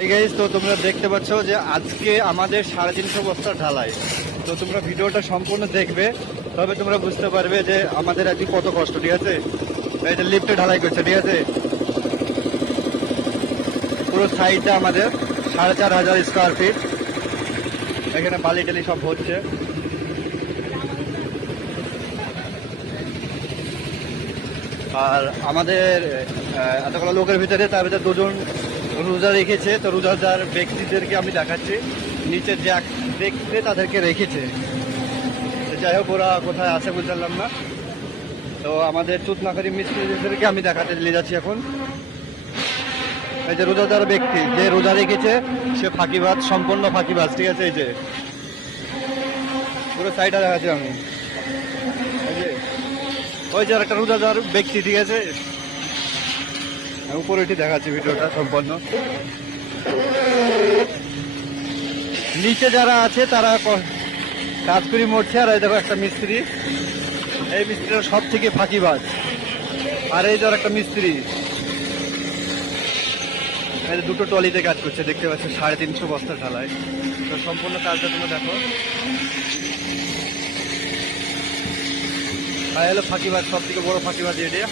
Hi guys, তো তোমরা দেখতে পাচ্ছ যে আজকে আমাদের 350 বস্তা ঢালাই। তো তোমরা ভিডিওটা সম্পূর্ণ দেখবে, তবে তোমরা বুঝতে পারবে যে আমাদের আজকে কত কষ্ট। ঠিক আছে, এই যে লিফটে ঢালাই করছে, ঠিক আছে, পুরো সাইডটা আমাদের 4500 স্কোয়ার ফিট। এখানে বালি টালি সব হচ্ছে। আর আমাদের এতগুলো লোকের ভিতরে তার ভিতরে দুজন রোজা রেখেছে। তো রোজাদার ব্যক্তিদেরকে আমি দেখাচ্ছি, নিচে যে ব্যক্তিতে তাদেরকে রেখেছে। যাই হোক, ওরা কোথায় আছে বুঝলাম না। তো আমাদের চুতনাকারী মিস্ত্রিদেরকে আমি দেখাতে নিয়ে যাচ্ছি এখন। এই যে রোজাদার ব্যক্তি যে রোজা রেখেছে, সে ফাঁকিবাজ, সম্পূর্ণ ফাঁকিবাজ। ঠিক আছে, এই যে পুরো সাইডটা দেখাচ্ছি আমি। ওই যে একটা রোজাদার ব্যক্তি, ঠিক আছে, উপরে এটি দেখাচ্ছি ভিডিওটা সম্পন্ন। নিচে যারা আছে তারা কাজ করে মরছে। আর এই দেখো একটা মিস্ত্রি, এই মিস্ত্রিটা সব থেকে ফাঁকিবাজ। আর এই ধর একটা মিস্ত্রি, দুটো টলিতে কাজ করছে, দেখতে পাচ্ছ 350 বস্তা ঢালাই। তো সম্পূর্ণ কাজটা তোমরা দেখো। আর হলো ফাঁকিবাজ, সব থেকে বড় ফাঁকিবাজ এটা।